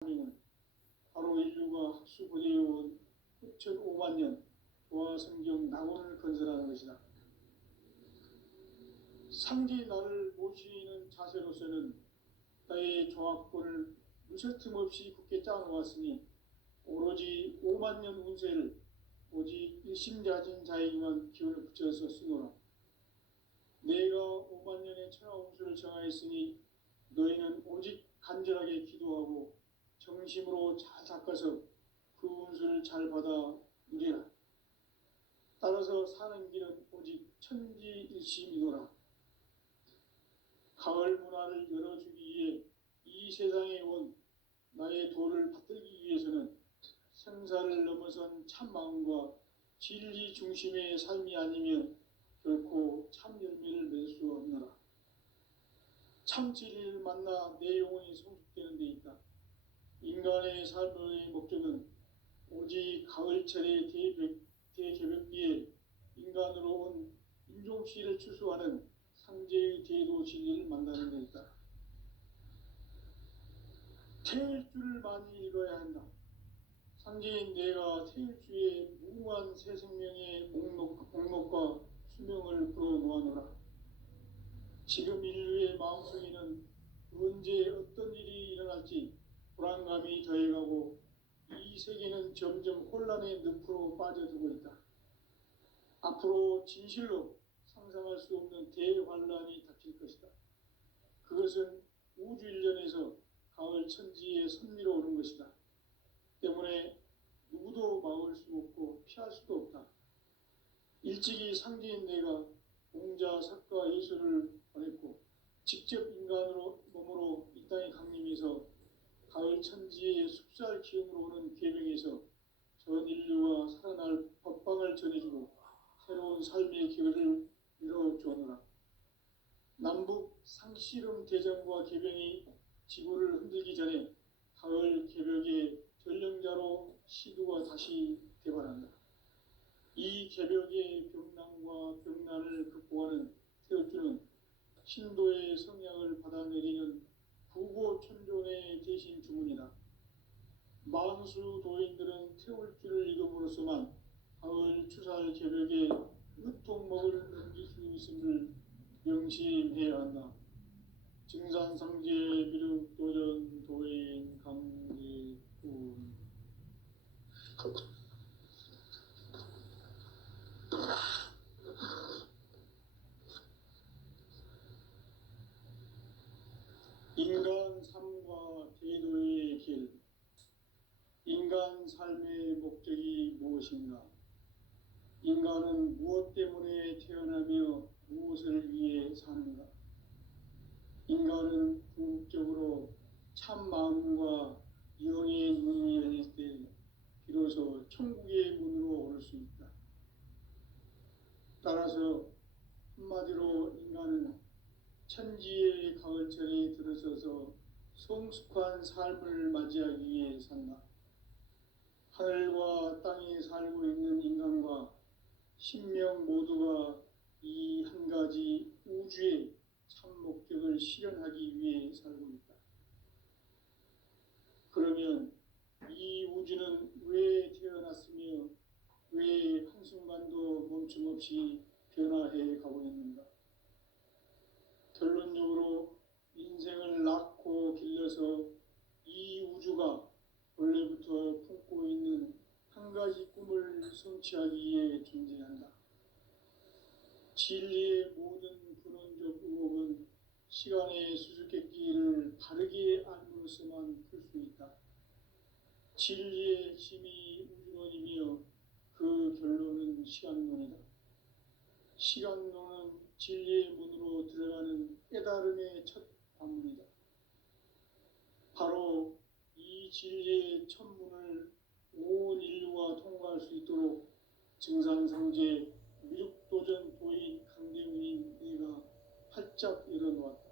는 바로 인류가 학수고대해온 흑천 5만 년 도화성경 낙원을 건설하는 것이다. 상지 나를 모시는 자세로서는 나의 종합권을 무설틈 없이 굳게 짜놓았으니 오로지 5만 년 운세를 오직 일심자진 자에게만 기운을 붙여서 쓰노라. 내가 5만 년의 천하 운수를 정하였으니 너희는 오직 간절하게 기도하고 정심으로 잘 닦아서 그 운수를 잘 받아 누리라. 따라서 사는 길은 오직 천지일심이노라. 가을 문화를 열어주기 위해 이 세상에 온 나의 도를 받들기 위해서는 생사를 넘어선 참마음과 진리 중심의 삶이 아니면 결코 참 열매를 맺을 수 없노라. 참 진리를 만나 내 영혼이 성숙되는 데 있다. 인간의 삶의 목적은 오직 가을철의 대개벽기에 인간으로 온 인종씨를 추수하는 상제의 대도 진리를 만나는 데 있다. 태일주를 많이 읽어야 한다. 상제인 내가 태일주의 무궁한 새 생명의 목록과 수명을 풀어놓아노라. 지금 인류의 마음속에는 언제 어떤 일이 일어날지 불안감이 더해가고 이 세계는 점점 혼란의 늪으로 빠져들고 있다. 앞으로 진실로 상상할 수 없는 대환란이 닥칠 것이다. 그것은 우주 일련에서 가을 천지에 선미로 오는 것이다. 때문에 누구도 막을 수 없고 피할 수도 없다. 일찍이 상제인 내가 공자, 석가, 예수를 보냈고 직접 인간으로 몸으로 이 땅에 강림해서 가을 천지의 숲살 기운으로 오는 계명에서 전 인류가 살아날 법방을 전해주고 새로운 삶의 기회를 열어주었노라. 남북 상씨름 대전과 개병이 지구를 흔들기 전에 가을 개벽의 전령자로 시두가 다시 개발한다. 이 개벽의 병난과 병난을 극복하는 태울주는 신도의 성향을 받아내리는 부고천존의 대신 주문이다. 만수 도인들은 태울주를 읽음으로써만 가을 추살 개벽에 으통먹을 넘길 수 있음을 명심해야 한다. 증산상제 비륵도전 도인 강제군. 인간 삶과 대도의 길. 인간 삶의 목적이 무엇인가? 인간은 무엇 때문에 태어나며 무엇을 위해 사는가? 인간은 궁극적으로 참 마음과 영의 문이 열릴 때 비로소 천국의 문으로 오를 수 있다. 따라서 한마디로 인간은 천지의 가을철에 들어서서 성숙한 삶을 맞이하기 위해 산다. 하늘과 땅에 살고 있는 인간과 신명 모두가 이 한 가지 우주의 참 목적을 실현하기 위해 살고 있다. 그러면 이 우주는 왜 태어났으며 왜 한순간도 멈춤없이 변화해 가고 있는가? 결론적으로 인생을 낳고 길러서 이 우주가 원래부터 품고 있는 한 가지 꿈을 성취하기 위해 존재한다. 진리의 모든 근원적 의혹은 시간의 수수께끼를 바르게 알므로써만 풀 수 있다. 진리의 힘이 우주론이며 그 결론은 시간론이다. 시간론은 진리의 문으로 들어가는 깨달음의 첫 관문이다. 바로 이 진리의 첫 문을 온 인류가 통과할 수 있도록 증산상제 미륵도전 도인 강대문인 내가 활짝 열어놓았다.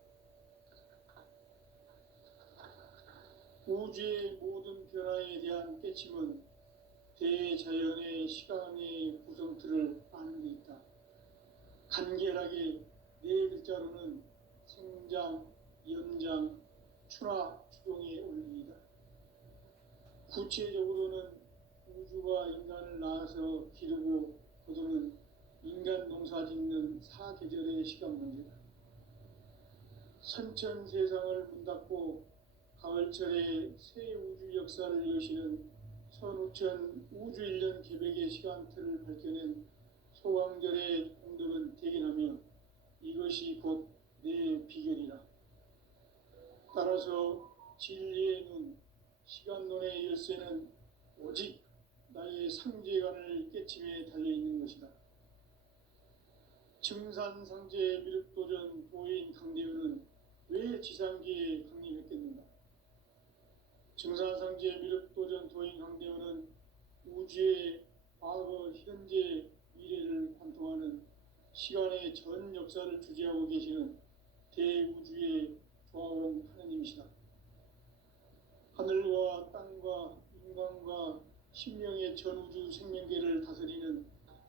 우주의 모든 변화에 대한 깨침은 대자연의 시간의 구성틀을 아는 데 있다. 간결하게 네 글자로는 생장, 연장, 추나, 추동의 원리이다. 구체적으로는 우주가 인간을 낳아서 기르고 거두는 인간 농사 짓는 사계절의 시간 문제다. 선천 세상을 문 닫고 가을철에 새 우주 역사를 여시는 선우천 우주일년 계백의 시간틀을 밝혀낸 소강절의 공덕은 대견하며 이것이 곧 내 비결이라. 따라서 진리의 눈, 시간론의 열쇠는 오직 나의 상제관을 깨침에 달려있는 것이다. 증산상제 미륵도전 도인 강대현은 왜 지상기에 강림했겠는가? 증산상제 미륵도전 도인 강대현은 우주의 과거, 현재, 미래를 관통하는 시간의 전 역사를 주재하고 계시는 대우주의 조화원 하느님이시다. 하늘과 땅과 인간과 신명의 전우주 생명계를 다스리는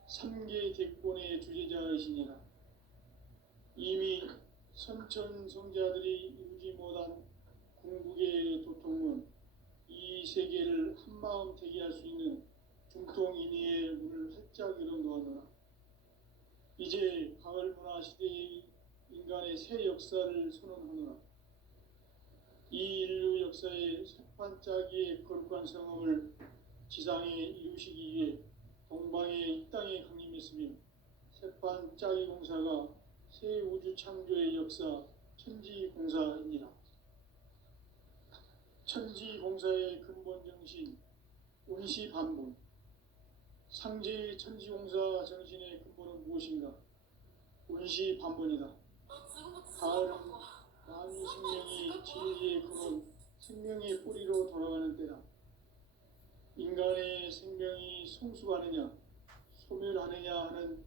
3개 대권의 주재자이시니라. 이미 선천 성자들이 이루지 못한 궁극의 도통은 이 세계를 한마음 되게 할 수 있는 중통인의의 문을 활짝 열어놓았노라. 이제 가을 문화 시대의 인간의 새 역사를 선언하노라. 이 인류 역사의 셋반짜기의 거룩한 성험을 지상에 이루시기 위해 동방의 이 땅에 강림했으며 셋반짜기 공사가 새 우주 창조의 역사 천지공사이니라. 천지공사의 근본 정신 운시반본. 상제의 천지공사 정신의 근본은 무엇인가? 운시반본이다. 가을은 만유 생명이 진리의 근원, 생명의 뿌리로 돌아가는 때다. 인간의 생명이 성숙하느냐, 소멸하느냐 하는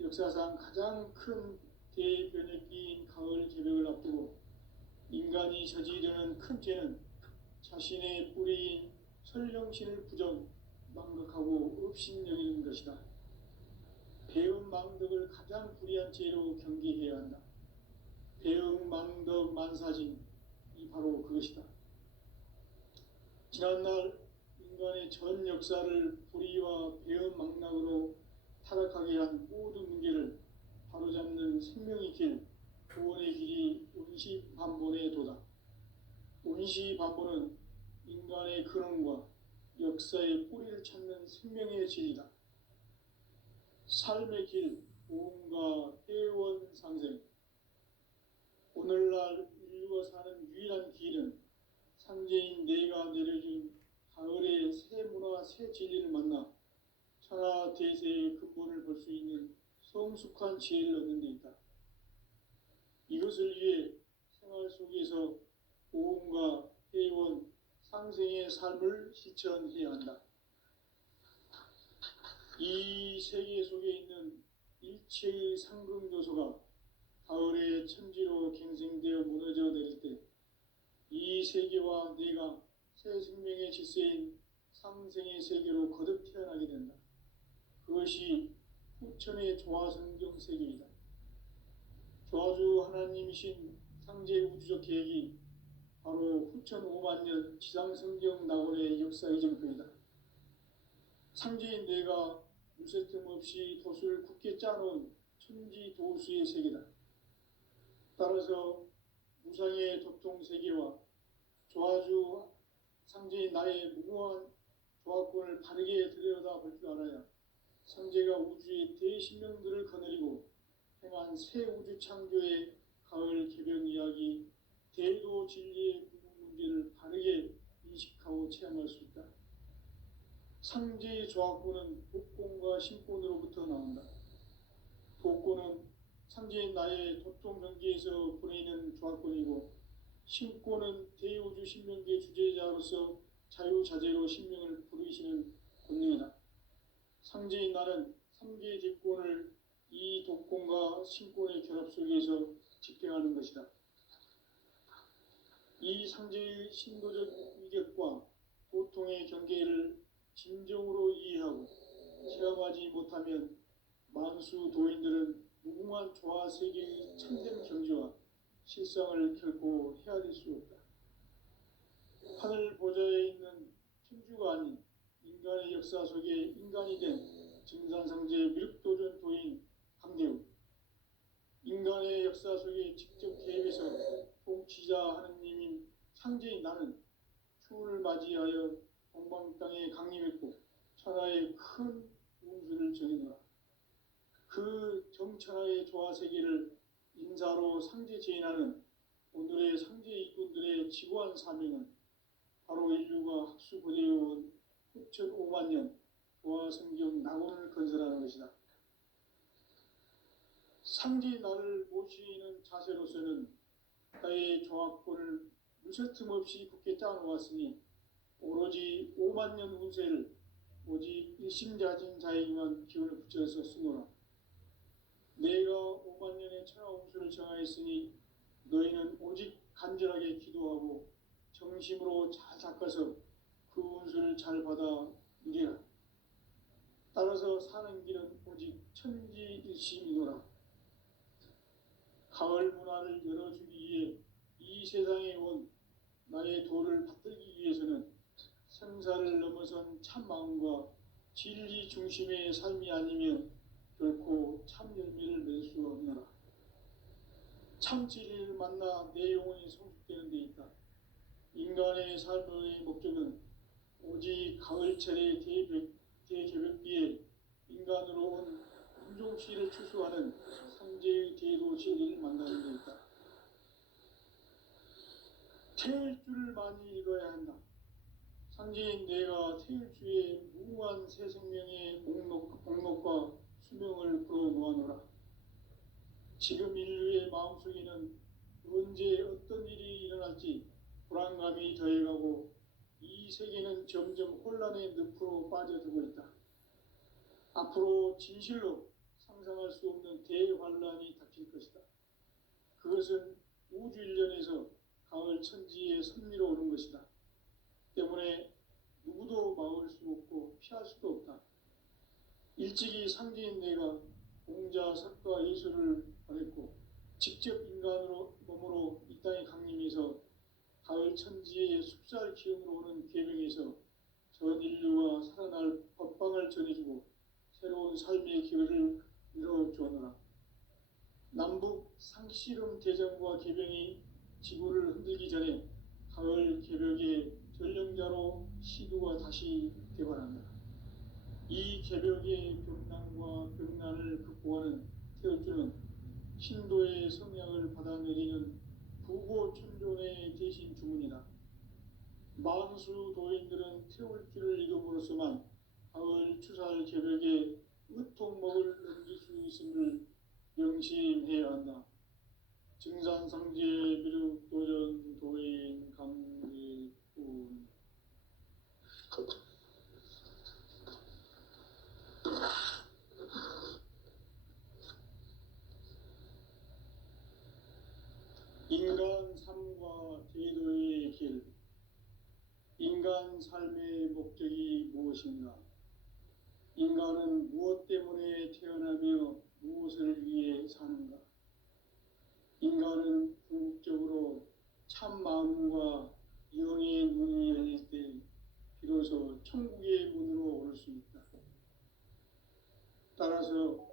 역사상 가장 큰 대변혁기인 가을 개벽을 앞두고 인간이 저지르는 큰 죄는 자신의 뿌리인 설령신을 부정, 망각하고 업신여기는 것이다. 배은 망덕을 가장 불의한 죄로 경계해야 한다. 배응 망덕 만사진, 이 바로 그것이다. 지난날 인간의 전 역사를 불의와 배은 망락으로 타락하게 한 모든 문제를 바로잡는 생명의 길, 구원의 길이 운시반본의 도다. 운시반본은 인간의 근원과 역사의 뿌리를 찾는 생명의 진리다. 삶의 길, 보험과 회원상생. 오늘날 인류가 사는 유일한 길은 상제인 내가 내려준 가을의 새 문화, 새 진리를 만나 천하 대세의 근본을 볼 수 있는 성숙한 지혜를 얻는 데 있다. 이것을 위해 생활 속에서 보험과 회원, 상생의 삶을 실천해야 한다. 이 세계 속에 있는 일체의 상극 요소가 가을의 천지로 갱생되어 무너져 내릴 때 이 세계와 내가 새 생명의 질서인 상생의 세계로 거듭 태어나게 된다. 그것이 후천의 조화성경 세계이다. 조화주 하나님이신 상제 우주적 계획이 바로 후천 5만 년 지상성경 낙원의 역사 이정표이다. 상제인 내가 무쇠틈 없이 도수를 굳게 짜놓은 천지 도수의 세계다. 따라서 무상의 도통 세계와 조화주 상제인 나의 무궁한 조화권을 바르게 들여다볼 줄 알아야 상제가 우주의 대신명들을 거느리고 행한 새 우주 창조의 가을 개변 이야기, 대도 진리의 궁극 문제를 바르게 인식하고 체험할 수 있다. 상제의 조화권은 복권과 신권으로부터 나온다. 복권은 상제인 나의 도통 경계에서 보내는 조화권이고 신권은 대우주 신명계 주제자로서 자유자재로 신명을 부르시는 권능이다. 상제인 나는 3개의 뒷권을 이 독권과 신권의 결합 속에서 집행하는 것이다. 이 상제의 신도적 위격과 도통의 경계를 진정으로 이해하고 체험하지 못하면 만수 도인들은 무궁한 조화 세계의 참된 경지와 실상을 결코 헤아릴 수 없다. 하늘 보좌에 있는 우주가 아닌 인간의 역사 속에 인간이 된 증산성제 미륵도전 도인 강대우, 인간의 역사 속에 직접 개입해서 통치자 하느님인 상제인 나는 추운을 맞이하여 동방 땅에 강림했고 천하의 큰 운수를 정해노라. 그 정천하의 조화세계를 인사로 상제 제인하는 오늘의 상제 일꾼들의 지구한 사명은 바로 인류가 학수고대해온 6,500만 년 조화성경 낙원을 건설하는 것이다. 상제 나를 모시는 자세로서는 나의 조합권을 무쇠틈 없이 굳게 짜놓았으니 오로지 5만 년 운세를 오직 일심자진 자에게만 기운을 붙여서 쓰노라. 내가 5만 년의 천하 운수를 정하였으니 너희는 오직 간절하게 기도하고 정심으로 잘 닦아서 그 운수를 잘 받아 누리라. 따라서 사는 길은 오직 천지일심이노라. 가을 문화를 열어주기 위해 이 세상에 온 나의 도를 받들기 위해서는 생사를 넘어선 참 마음과 진리 중심의 삶이 아니면 결코 참 열매를 맺을 수 없노라. 참 진리를 만나 내 영혼이 성숙되는 데 있다. 인간의 삶의 목적은 오직 가을철의 대개벽비에 인간으로 온 인종시를 추수하는 상제의 대도 진리를 만나는 데 있다. 태일주를 많이 읽어야 한다. 상제인 내가 태일주의 무궁한 새 생명의 목록과 수명을 풀어놓아노라. 지금 인류의 마음속에는 언제 어떤 일이 일어날지 불안감이 더해가고 이 세계는 점점 혼란의 늪으로 빠져들고 있다. 앞으로 진실로 상상할 수 없는 대환란이 닥칠 것이다. 그것은 우주 일련에서 가을 천지의 섭리로 오는 것이다. 때문에 누구도 막을 수 없고 피할 수도 없다. 일찍이 상제인 내가 공자, 석가, 예술을 보냈고 직접 인간으로 몸으로 이 땅에 강림해서 가을 천지의 숲살 기운으로 오는 계명에서 전 인류가 살아날 법방을 전해주고 새로운 삶의 기회를 이뤄주었노라. 남북 상씨름 대전과 계병이 지구를 흔들기 전에 가을 개벽의 전령자로 시두가 다시 되관한다. 이 개벽의 벽난과 벽난을 극복하는 태울주는 신도의 성향을 받아내리는 부고천존의 대신 주문이다. 만수 도인들은 태울주를 읽음으로써만 가을 추살 개벽의 으통목을 넘길 수 있음을 명심해야 한다. 증산상제 미륵도전 도인 강대훈. 인간 삶과 제도의 길. 인간 삶의 목적이 무엇인가? 인간은 무엇 때문에 태어나며 무엇을 위해 사는가? 인간은 궁극적으로 참 마음과 영의 문이 열릴 때 비로소 천국의 문으로 오를 수 있다. 따라서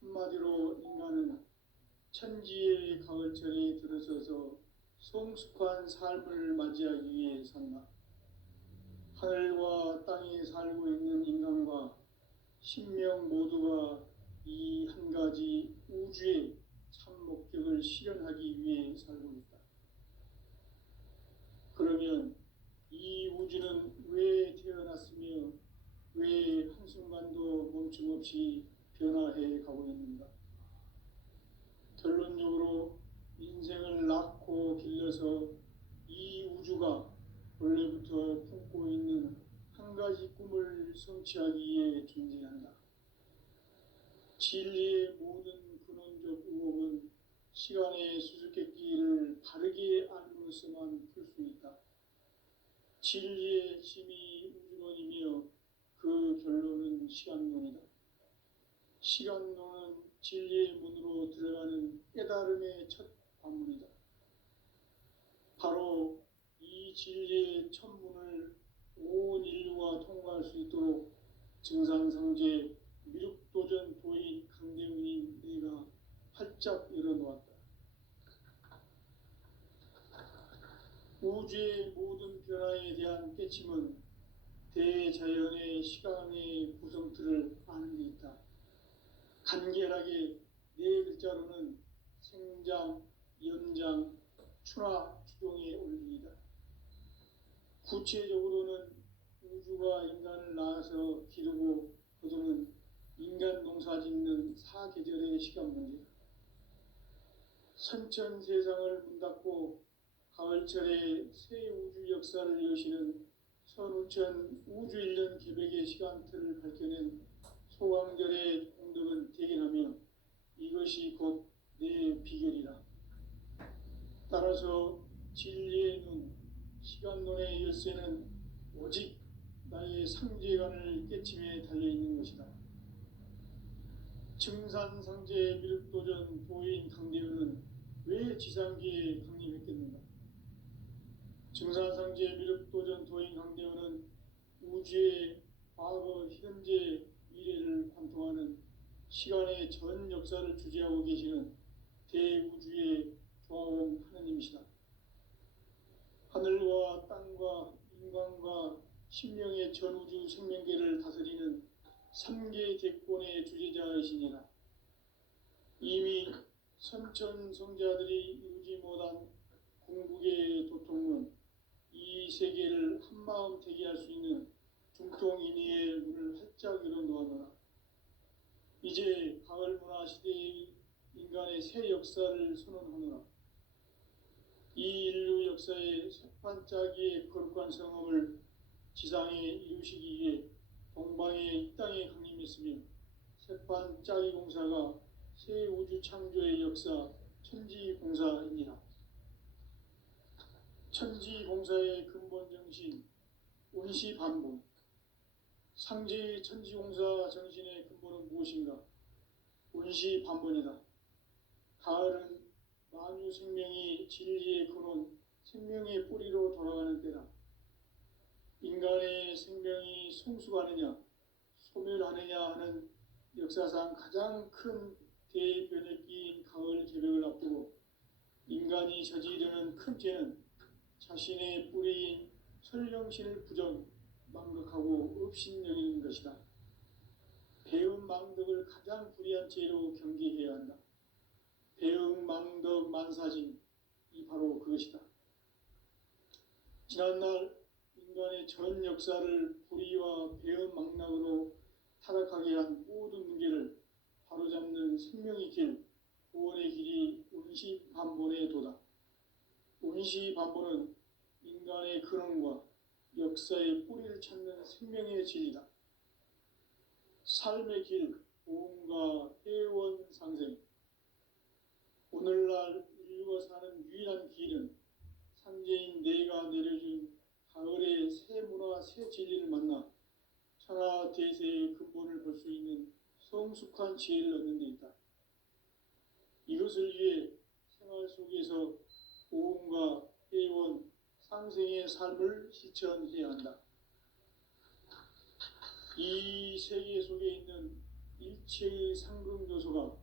한마디로 인간은 천지의 가을철에 들어서서 성숙한 삶을 맞이하기 위해 산다. 하늘과 땅에 살고 있는 인간과 신명 모두가 이 한 가지 우주의 참 목적을 실현하기 위해 살고 있다. 그러면 이 우주는 왜 태어났으며 왜 한순간도 멈춤없이 변화해 가고 있는가? 결론적으로 인생을 낳고 길러서 이 우주가 원래부터 품고 있는 한 가지 꿈을 성취하기 위해 존재한다. 진리의 모든 근원적 의혹은 시간의 수수께끼를 바르게 알므로서만 풀 수 있다. 진리의 핵심이 우주론이며 그 결론은 시간론이다. 시간론은 진리의 문으로 들어가는 깨달음의 첫 관문이다. 바로 이 진리의 첫 문을 온 인류가 있도록 증산상제 미륵도전 도인 강대훈이 내가 활짝 열어놓았다. 우주의 모든 변화에 대한 깨침은 대자연의 시간의 구성틀을 아는 데 있다. 간결하게 네 글자로는 생장, 연장, 추나 추동의 원리이다. 구체적으로는 우주가 인간을 낳아서 기르고 거두는 인간 농사 짓는 사계절의 시간 문제다. 선천 세상을 문 닫고 가을철에 새 우주 역사를 여시는 선우천 우주 1년 계백의 시간틀을 밝혀낸 소강절의 공덕은 대견하며 이것이 곧 내 비결이라. 따라서 진리의 눈, 시간론의 열쇠는 오직 나의 상제관을 깨침에 달려있는 것이다. 증산상제 미륵도전 도인 강대훈은 왜 지상기에 강림했겠는가? 증산상제 미륵도전 도인 강대훈은 우주의 과거, 현재, 미래를 관통하는 시간의 전 역사를 주재하고 계시는 대우주의 조화원 하느님이시다. 하늘과 땅과 인간과 신명의 전우주 생명계를 다스리는 3개 대권의 주재자이시니라. 이미 선천성자들이 이루지 못한 궁극의 도통은 이 세계를 한마음 되게 할 수 있는 중통인의의 문을 활짝 열어놓아노라. 이제 가을 문화 시대의 인간의 새 역사를 선언하노라. 이 인류 역사의 새판짜기의 거룩한 성험을 지상에 이루시기 위해 동방의 이 땅에 강림했으며 새판짜기 공사가 새 우주 창조의 역사 천지공사이니라. 천지공사의 근본 정신 운시반본. 상제의 천지공사 정신의 근본은 무엇인가? 운시반본이다. 가을은 만유 생명이 진리의 근원, 생명의 뿌리로 돌아가는 때다. 인간의 생명이 성숙하느냐, 소멸하느냐 하는 역사상 가장 큰 대변혁기인 가을 개벽을 앞두고 인간이 저지르는 큰 죄는 자신의 뿌리인 설령신을 부정, 망각하고 업신여기는 것이다. 배은 망덕을 가장 불의한 죄로 경계해야 한다. 배응 망덕 만사진, 이 바로 그것이다. 지난날 인간의 전 역사를 불의와 배응 망락으로 타락하게 한 모든 문제를 바로잡는 생명의 길, 구원의 길이 운시반본의 도다. 운시반본은 인간의 근원과 역사의 뿌리를 찾는 생명의 진리다. 삶의 길, 보험과 회원 상생. 오늘날 인류가 사는 유일한 길은 상제인 내가 내려준 가을의 새 문화, 새 진리를 만나 천하 대세의 근본을 볼 수 있는 성숙한 지혜를 얻는 데 있다. 이것을 위해 생활 속에서 보험과 회원, 상생의 삶을 실천해야 한다. 이 세계 속에 있는 일체의 상승요소가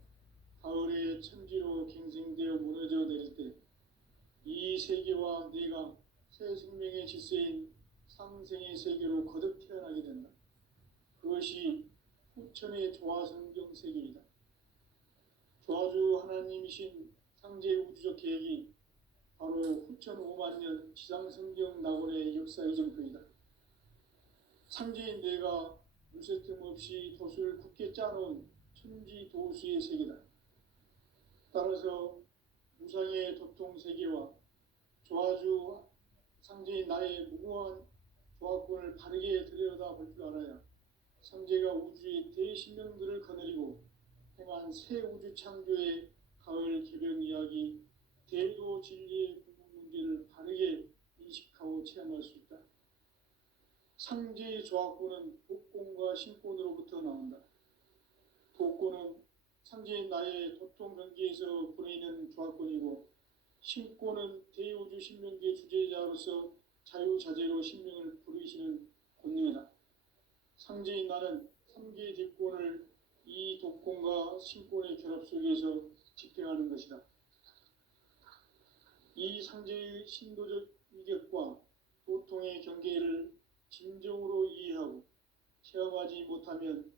가을의 천지로 갱생되어 무너져 내릴 때 이 세계와 내가 새 생명의 질서인 상생의 세계로 거듭 태어나게 된다. 그것이 후천의 조화성경 세계이다. 조화주 하나님이신 상제 우주적 계획이 바로 후천 5만 년 지상성경 낙원의 역사 이정표이다. 상제인 내가 물새 틈 없이 돛을 굳게 짜놓은 천지 도수의 세계다. 따라서 무상의 도통 세계와 조화주 상제인 나의 무궁한 조화권을 바르게 들여다볼 줄 알아야 상제가 우주의 대신명들을 거느리고 행한 새 우주 창조의 가을 개벽 이야기, 대도 진리의 궁극 문제를 바르게 인식하고 체험할 수 있다. 상제의 조화권은 복권과 신권으로부터 나온다. 복권은 상제인 나의 도통 경계에서 보내는 조화권이고, 신권은 대우주 신명계 주제자로서 자유자재로 신명을 부르시는 권능이다. 나는 3개 뒷권을 이 독권과 신권의 결합 속에서 집행하는 것이다. 이 상제의 신도적 위격과 도통의 경계를 진정으로 이해하고 체험하지 못하면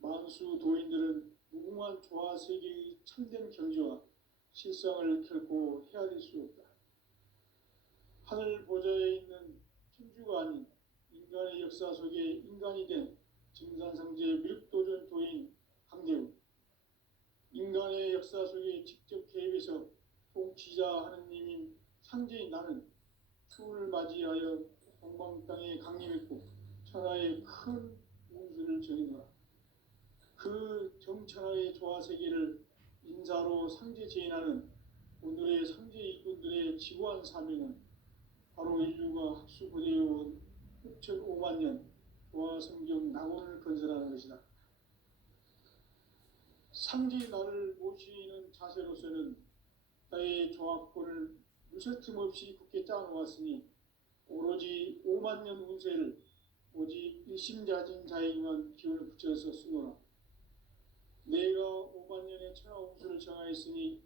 만수 도인들은 무궁한 조화 세계의 참된 경지와 실상을 결코 헤아릴 수 없다. 하늘 보좌에 있는 천주가 아닌 인간의 역사 속에 인간이 된 증산상제 미륵도전 도인 강대우, 인간의 역사 속에 직접 개입해서 통치자 하느님인 상제인 나는 추운을 맞이하여 동방 땅에 강림했고 천하의 큰 운수를 정의노라. 그 정천하의 조화세계를 인사로 상제 제인하는 오늘의 상제 일꾼들의 지구한 사명은 바로 인류가 학수고대해온 6,500만 년 조화성경 낙원을 건설하는 것이다. 상제의 나를 모시는 자세로서는 나의 조합권을 무쇠틈 없이 굳게 짜놓았으니 오로지 5만 년 운세를 오직 일심자진 자에게만 기운을 붙여서 쓰노라. 내가 5만 년의 천하 운수를 정하였으니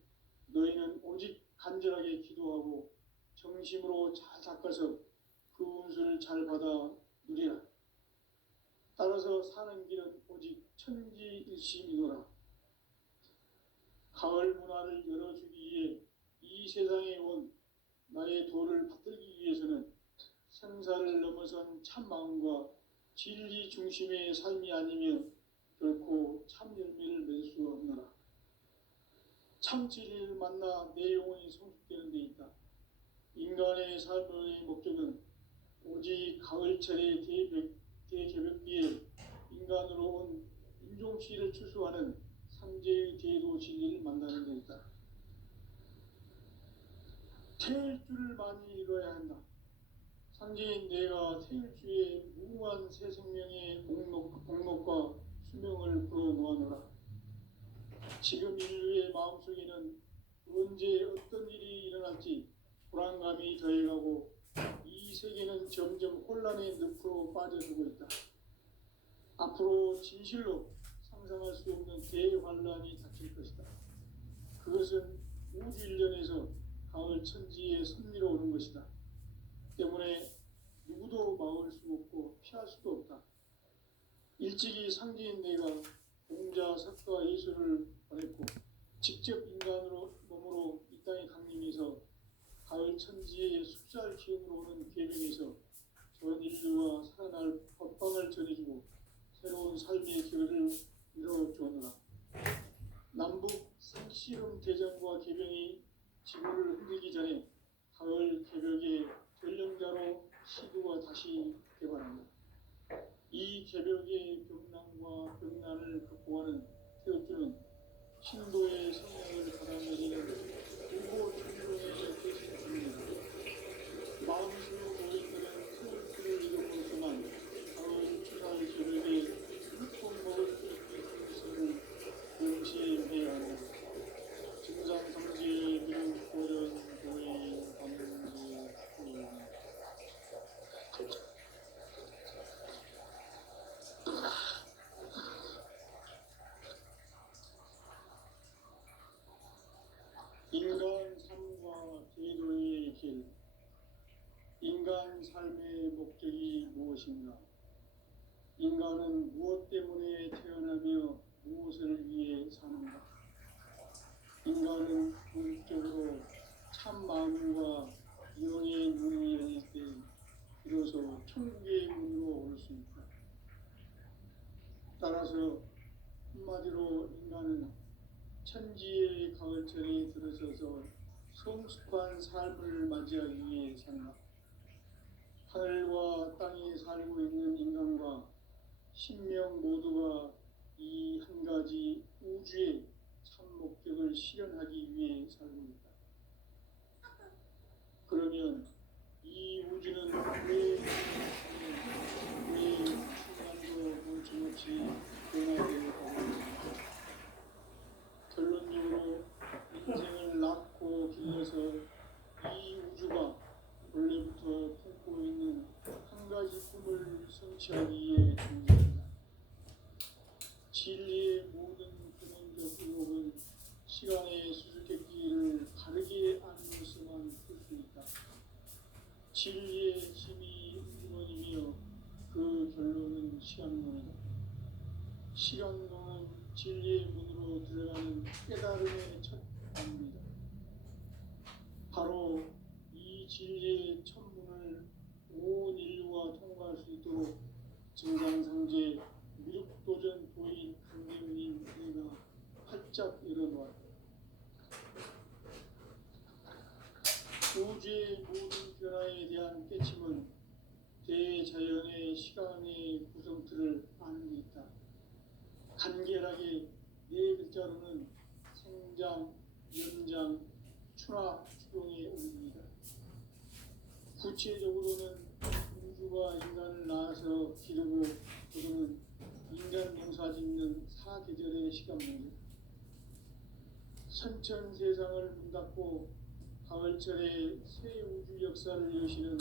너희는 오직 간절하게 기도하고 정심으로 잘 닦아서 그 운수를 잘 받아 누리라. 따라서 사는 길은 오직 천지일심이노라. 가을 문화를 열어주기 위해 이 세상에 온 나의 도를 받들기 위해서는 생사를 넘어선 참 마음과 진리 중심의 삶이 아니면 결코 참 열매를 맺을 수 없노라. 참 진리를 만나 내 영혼이 성숙되는 데 있다. 인간의 삶의 목적은 오직 가을철의 대개벽비에 인간으로 온 인종시를 추수하는 상제의 대도 진리를 만나는 데 있다. 태일 줄을 많이 읽어야 한다. 상제인 내가 태일주의 무궁한 새 생명의 목록과 수명을 불어놓아노라. 지금 인류의 마음속에는 언제 어떤 일이 일어날지 불안감이 더해가고 이 세계는 점점 혼란의 늪으로 빠져들고 있다. 앞으로 진실로 상상할 수 없는 대환란이 닥칠 것이다. 그것은 우주 일련에서 가을 천지의 섭리로 오는 것이다. 때문에 누구도 막을 수 없고 피할 수도 없다. 일찍이 상제인 내가 공자, 석가, 예수를 보냈고 직접 인간으로 몸으로 이 땅에 강림해서 가을 천지의 숫살 기운으로 오는 계명에서 전 인류와 살아날 법방을 전해주고 새로운 삶의 길을 이뤄주었노라. 남북 상씨름 대전과 개병이 지구를 흔들기 전에 가을 개벽의 전령자로 시구가 다시 개발한다. 이 개벽의 병난과 병난을 극복하는 태극주는 신도의 성령을 받아들이는 우고 천종의 대신입니다. 마음으로 모인들은 태극주를 이루고서만 가을 추살 개벽의 흠뻑 먹을 수 있는 것을 명심해야 한다. 증상성지의 미륵 고전 도의 감지 인간 삶과 제도의 길. 인간 삶의 목적이 무엇인가? 인간은 무엇 때문에 태어나며 무엇을 위해 사는가? 인간은 본격적으로 참 마음과 영의 눈이 열릴 때 비로소 천국의 문으로 올 수 있다. 따라서 한마디로 인간은 천지의 가을철에 들어서서 성숙한 삶을 맞이하기 위해 산다. 하늘과 땅에 살고 있는 인간과 신명 모두가 이 한 가지 우주의 참 목적을 실현하기 위해 살고 있다. 그러면 이 우주는 왜 순간도 멈춤없이 변화되어 가고 있는가? 결론적으로 인생을 낳고 길러서 이 우주가 원래부터 품고 있는 한 가지 꿈을 성취하기 위해 존재한다. 진리의 모든 근원적 의혹은 시간의 수수께끼를 바르게 알면서만 풀 수 있다. 진리의 힘이 근원이며 그 결론은 시간론이다. 시간론은 진리의 문으로 들어가는 깨달음의 첫 단입니다. 바로 이 진리의 첫 문을 온 인류가 통과할 수 있도록 증상상제 미륵도전 도인 강대훈인 내가 활짝 열어놓았다. 우주의 모든 변화에 대한 깨침은 대자연의 시간의 구성틀을 아는 데 있다. 간결하게 네 글자로는 생장, 연장, 추나 추동의 원리이다. 구체적으로는 우주가 인간을 낳아서 기르고 그러는 인간 농사 짓는 사계절의 시간문이다. 선천 세상을 문 닫고 가을철에 새 우주 역사를 여시는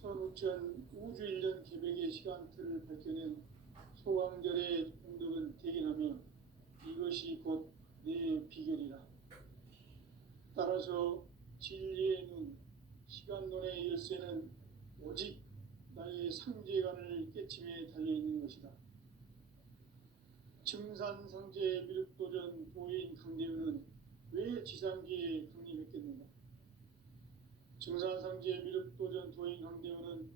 선우천 우주 1년 개백의 시간틀을 밝혀낸 소강절의 공덕은 대견하며 이것이 곧 내 비결이라. 따라서 진리의 눈, 시간론의 열쇠는 오직 나의 상제관을 깨침에 달려있는 것이다. 증산상제 미륵도전 도인 강대훈은 왜 지상계에 강림했겠는가? 증산상제 미륵도전 도인 강대훈은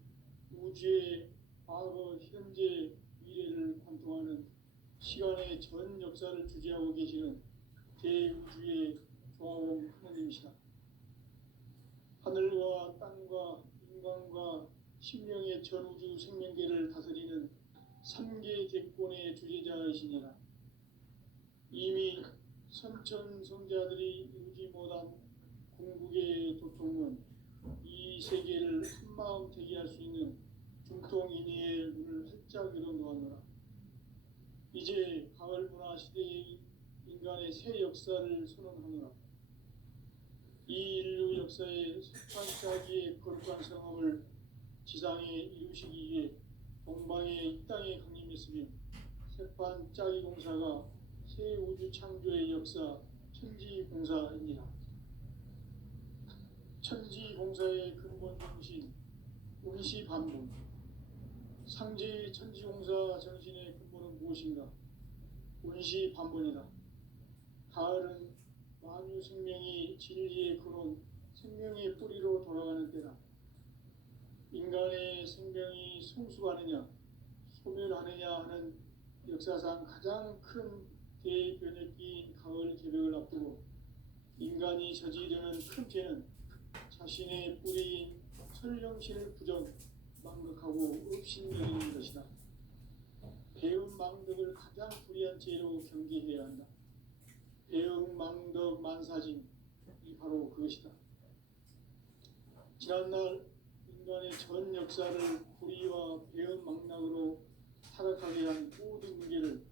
우주의 과거, 현재, 미래를 관통하는 시간의 전 역사를 주재하고 계시는 대우주의 조화원 하느님이시다. 하늘과 땅과 인간과 신명의 전우주 생명계를 다스리는 3계 대권의 주재자이시니라. 이미 선천성자들이 이루지 못한 궁극의 도통은 이 세계를 한마음 되게 할 수 있는 중통인의의 문을 활짝 열어놓았노라. 이제 가을 문화 시대의 인간의 새 역사를 선언하노라. 이 인류 역사의 석판짜기의 거룩한 성함을 지상에 이루시기 위해 동방에 이 땅에 강림했으며 석판짜기 공사가 새 우주 창조의 역사 천지공사입니다. 천지공사의 근본 정신 운시반본. 상제의 천지공사 정신의 근본은 무엇인가? 운시반본이다. 가을은 만유 생명이 진리의 근원, 생명의 뿌리로 돌아가는 때다. 인간의 생명이 성숙하느냐, 소멸하느냐 하는 역사상 가장 큰 대변혁기인 가을 개벽을 앞두고 인간이 저지르는 큰 죄는 자신의 뿌리인 설령신을 부정, 망극하고 업신여기는 것이다. 배은 망덕을 가장 불의한 죄로 경계해야 한다. 배은 망덕 만사진이 바로 그것이다. 지난날 인간의 전 역사를 불의와 배은 망락으로 타락하게 한 모든 문제를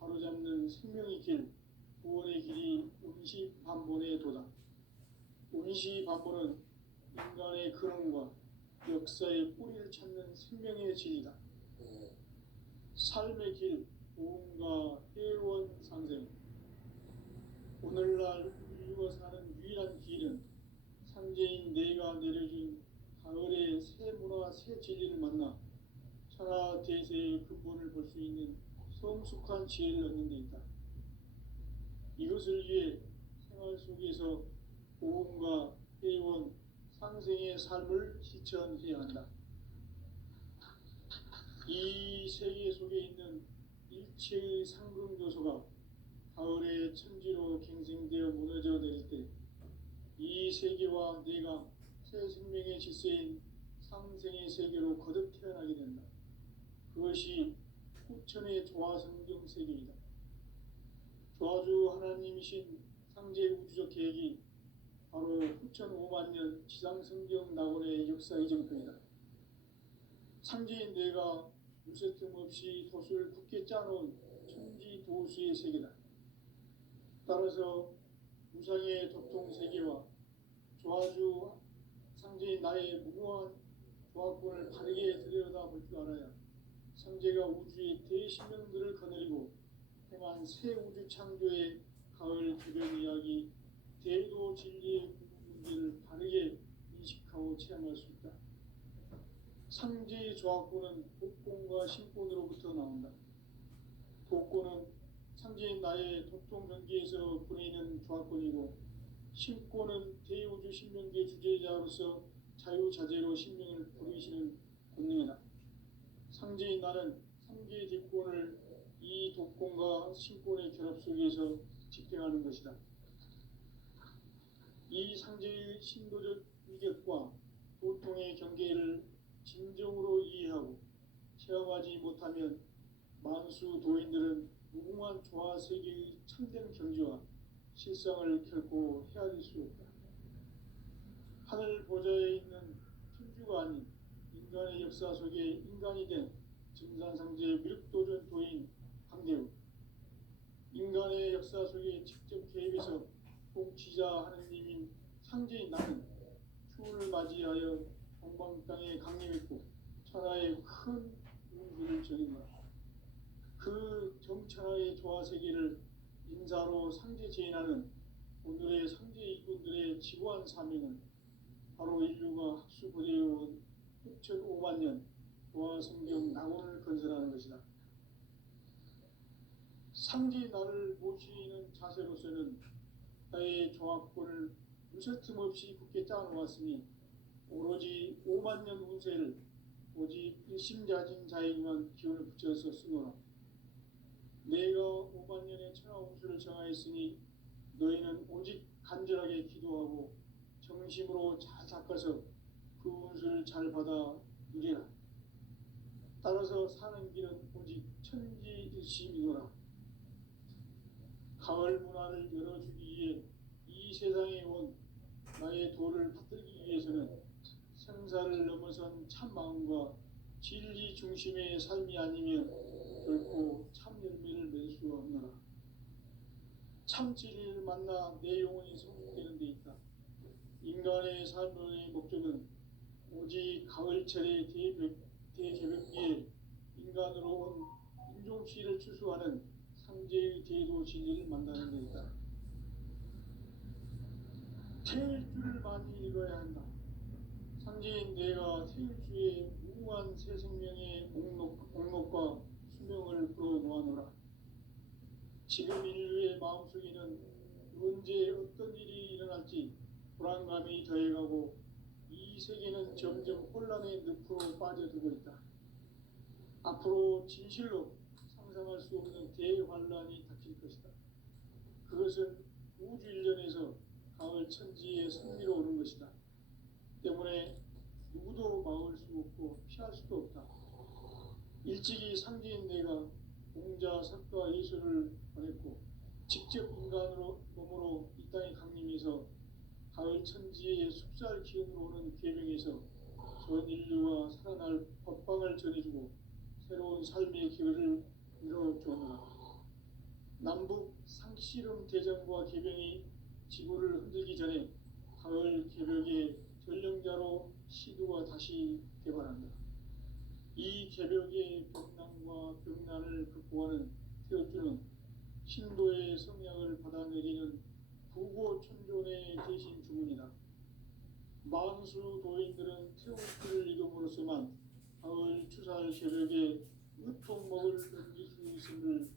바로잡는 생명의 길, 구원의 길이 운시반본의 도다. 운시반본은 인간의 근원과 역사의 뿌리를 찾는 생명의 진리다. 삶의 길, 보험과 회원 상생. 오늘날 인류가 사는 유일한 길은 상제인 내가 내려준 가을의 새 문화, 새 진리를 만나 천하 대세의 근본을 볼 수 있는 성숙한 지혜를 얻는 데 있다. 이것을 위해 생활 속에서 보험과 회원, 상생의 삶을 실천해야 한다. 이 세계 속에 있는 일체의 상승조소가 가을의 천지로 갱생되어 무너져 내릴 때 이 세계와 내가 새 생명의 질서인 상생의 세계로 거듭 태어나게 된다. 그것이 후천의 조화성경 세계이다. 조화주 하나님이신 상제 우주적 계획이 바로 후천 5만 년 지상성경 낙원의 역사의 정표이다. 상제인 내가 무쇠 틈 없이 돛을 굳게 짜놓은 천지 도수의 세계다. 따라서 무상의 도통 세계와 조화주 상제인 나의 무모한 조화권을 바르게 들여다볼 줄 알아야 상제가 우주의 대신명들을 거느리고 행한 새 우주 창조의 가을 개변 이야기, 대도 진리의 궁극 문제를 바르게 인식하고 체험할 수 있다. 상제의 조합구는 복권과 신권으로부터 나온다. 복권은 상제인 나의 도통 경계에서 보내는 조합권이고, 신권은 대우주 신명계 주제자로서 자유자재로 신명을 부르시는 권능이다. 상제인 나는 상제의 뒷권을 이 독권과 신권의 결합 속에서 집행하는 것이다. 이 상제의 신도적 위격과 도통의 경계를 진정으로 이해하고 체험하지 못하면 만수 도인들은 무궁한 조화 세계의 참된 경지와 실상을 결코 헤아릴 수 없다. 하늘 보좌에 있는 천주가 아닌 인간의 역사 속에 인간이 된 증산상제의 미륵도전 도인 강대우, 인간의 역사 속에 직접 개입해서 통치자 하느님인 상제인 나는 추운을 맞이하여 동방 땅에 강림했고 천하의 큰 운수를 전인다. 그 정천하의 조화세계를 인사로 상제 제인하는 오늘의 상제 이군들의 지고한 사명은 바로 인류가 학수고대해온 6,500만 년 조화성경 낙원을 건설하는 것이다. 상제 나를 모시는 자세로서는 나의 조합권을 무쇠 틈 없이 굳게 짜놓았으니 오로지 5만 년 운세를 오직 일심자진 자에게만 기운을 붙여서 쓰노라. 내가 5만 년의 천하 운수를 정하였으니 너희는 오직 간절하게 기도하고 정심으로 잘 닦아서 그 운수를 잘 받아 누리라. 따라서 사는 길은 오직 천지일심이노라. 가을 문화를 열어주기 위해 이 세상에 온 나의 도를 받들기 위해서는 생사를 넘어선 참 마음과 진리 중심의 삶이 아니면 결코 참 열매를 맺을 수 없노라. 참 진리를 만나 내 영혼이 성숙되는 데 있다. 인간의 삶의 목적은 오직 가을철의 대개벽기에 인간으로 온 인종시를 추수하는 상제의 대도 진리를 만나는 데 있다. 태일주를 많이 읽어야 한다. 상제인 내가 태일주의 무궁한 새 생명의 옥록과 수명을 불어놓아노라. 지금 인류의 마음속에는 언제 어떤 일이 일어날지 불안감이 더해가고 이 세계는 점점 혼란의 늪으로 빠져들고 있다. 앞으로 진실로 상상할 수 없는 대환란이 닥칠 것이다. 그것은 우주 일련에서 가을 천지의 승리로 오는 것이다. 때문에 누구도 막을 수 없고 피할 수도 없다. 일찍이 상제인 내가 공자, 석가, 예수를 보냈고 직접 인간으로 몸으로 이 땅에 강림해서 가을 천지의 숙살 기운으로 오는 계명에서 전 인류가 살아날 법방을 전해주고 새로운 삶의 기회를 이뤄주었노라. 남북 상씨름 대전과 개병이 지구를 흔들기 전에 가을 개벽의 전령자로 시두가 다시 개발한다. 이 개벽의 벽난과 벽난을 극복하는 태어주는 신도의 성향을 받아내리는 부고천존의 대신 주문이다. 만수 도인들은 태우주를 이름으로서만 가을 추살 개벽에 으통먹을 넘길 수 있음을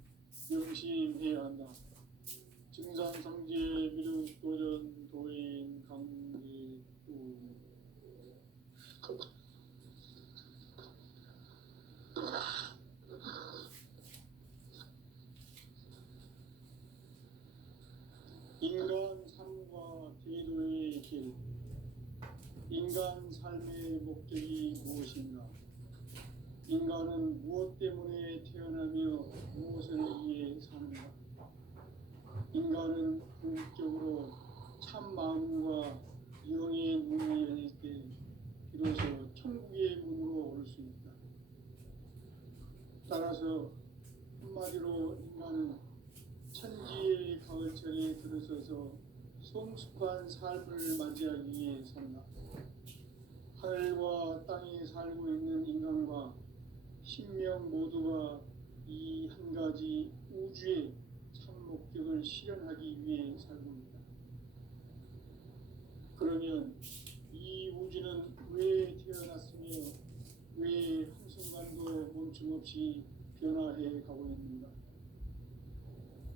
명심해야 한다. 증산상제 미륵도전 도인 강제우. 인간 삶과 대도의 길. 인간 삶의 목적이 무엇인가? 인간은 무엇 때문에 태어나며 무엇을 위해 사는가? 인간은 궁극적으로 참 마음과 영의 문이 열릴 때 비로소 천국의 문으로 오를 수 있다. 따라서 한마디로 인간은 천지의 가을철에 들어서서 성숙한 삶을 맞이하기 위해 산다. 하늘과 땅에 살고 있는 인간과 신명 모두가 이 한 가지 우주의 참 목적을 실현하기 위해 살고 있다. 그러면 이 우주는 왜 태어났으며 왜 한순간도 멈춤없이 변화해 가고 있는가?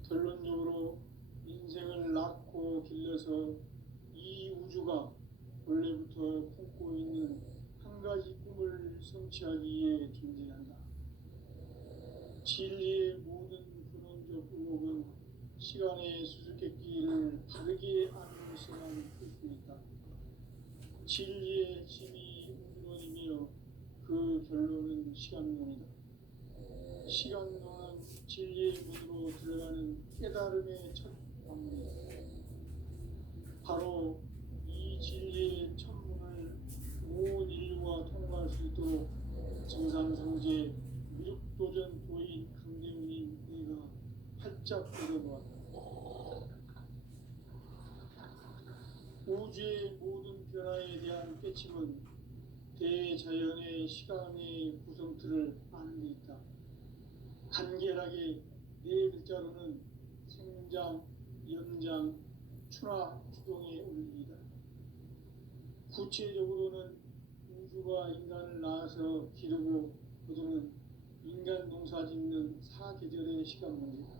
결론적으로 인생을 낳고 길러서 이 우주가 원래부터 품고 있는 한 가지 꿈을 성취하기 위해 존재한다. 진리의 모든 근원적 의혹은 시간의 수수께끼를 바르게 아는 것에만 풀 수 있다. 진리의 핵심이 우주론이며 그 결론은 시간론이다. 시간론은 진리의 문으로 들어가는 깨달음의 첫 방문이다. 바로 이 진리의 첫 문을 온 인류가 통과할 수 있도록 정상성제 미륵도전 도인 강대문인 내가 활짝 열어놓았다. 우주의 모든 변화에 대한 깨침은 대자연의 시간의 구성틀을 아는 데 있다. 간결하게 네 글자로는 생장, 연장, 추나 추동의 원리이다. 구체적으로는 우주가 인간을 낳아서 기르고 거두는 인간 농사 짓는 사계절의 시간 문제다.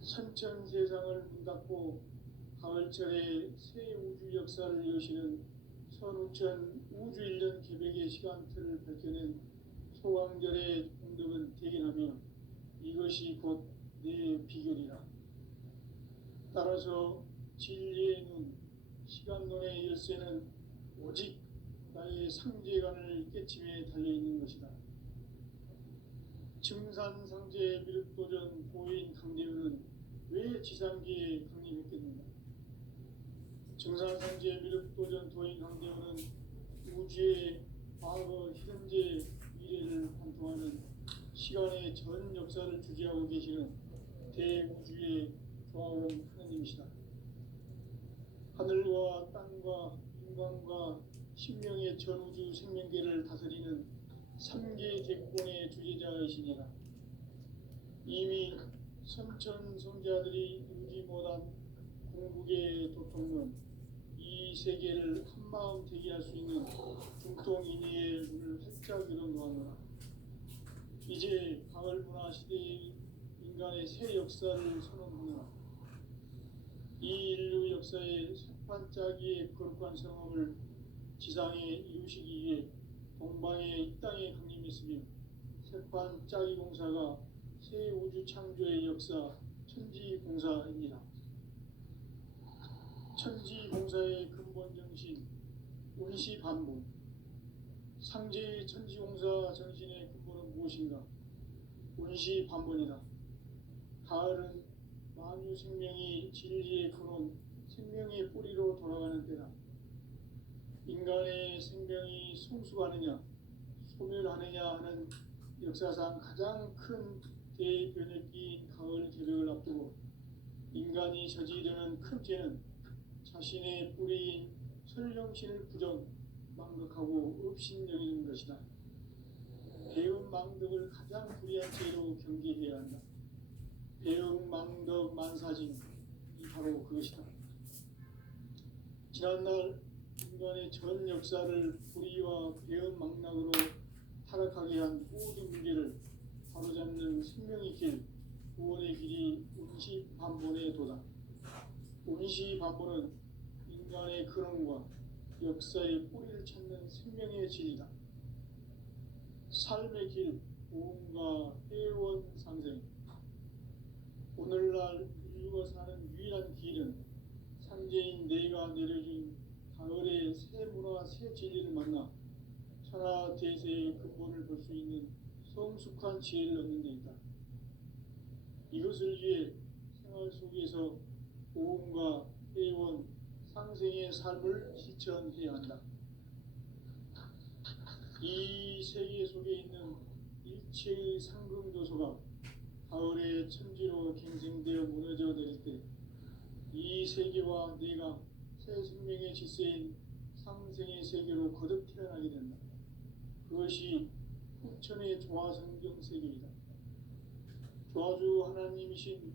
선천 세상을 문 닫고 가을철에 새 우주 역사를 여시는 선우천 우주 1년 계백의 시간틀을 밝혀낸 소강절의 공덕은 대견하며 이것이 곧 내 비결이라. 따라서 진리의 눈, 시간론의 열쇠는 오직 나의 상제관을 깨침에 달려있는 것이다. 증산상제 미륵도전 도인 강대우는 왜 지상기에 강림했겠는가? 증산상제 미륵도전 도인 강대우는 우주의 과거, 현재, 미래를 관통하는 시간의 전 역사를 주재하고 계시는 대우주의 조화원 하나님이시다. 하늘과 땅과 인간과 신명의 전우주 생명계를 다스리는 3계 객권의 주제자이시니라. 이미 선천성자들이 이루지 못한 궁극의 도통론, 이 세계를 한마음 되게 할 수 있는 중통인의의 문을 활짝 열어놓았노라. 이제 가을문화 시대의 인간의 새 역사를 선언하노라. 이 인류 역사의 새판짜기의 거룩한 성험을 지상에 이루시기 위해 동방의 이 땅에 강림했으며 새판짜기 공사가 새 우주 창조의 역사 천지공사입니다. 천지공사의 근본 정신 운시반본. 상제의 천지공사 정신의 근본은 무엇인가? 운시반본이다. 가을은 만유 생명이 진리의 근원, 생명의 뿌리로 돌아가는 때다. 인간의 생명이 성숙하느냐, 소멸하느냐 하는 역사상 가장 큰 대변혁기인 가을 계백을 앞두고 인간이 저지르는 큰 죄는 자신의 뿌리인 설령신을 부정, 망덕하고 업신여기는 것이다. 배움 망덕을 가장 불의한 죄로 경계해야 한다. 배움 망덕 만사징, 이 바로 그것이다. 지난날 인간의 전 역사를 불의와 배움 망락으로 타락하게 한 모든 문제를 바로잡는 생명의 길, 구원의 길이 운시반본에 도다. 운시반본은 인간의 근원과 역사의 뿌리를 찾는 생명의 진리다. 삶의 길, 보험과 회원 상생. 오늘날 인류가 사는 유일한 길은 상제인 내가 내려준 가을의 새 문화, 새 진리를 만나 천하 대세의 근본을 볼 수 있는 성숙한 지혜를 얻는 데 있다. 이것을 위해 생활 속에서 보험과 회원, 상생의 삶을 실천해야 한다. 이 세계 속에 있는 일체의 상금도서가 가을의 천지로 갱생되어 무너져 내릴 때 이 세계와 내가 새 생명의 질서인 상생의 세계로 거듭 태어나게 된다. 그것이 후천의 조화성경 세계이다. 저주 하나님이신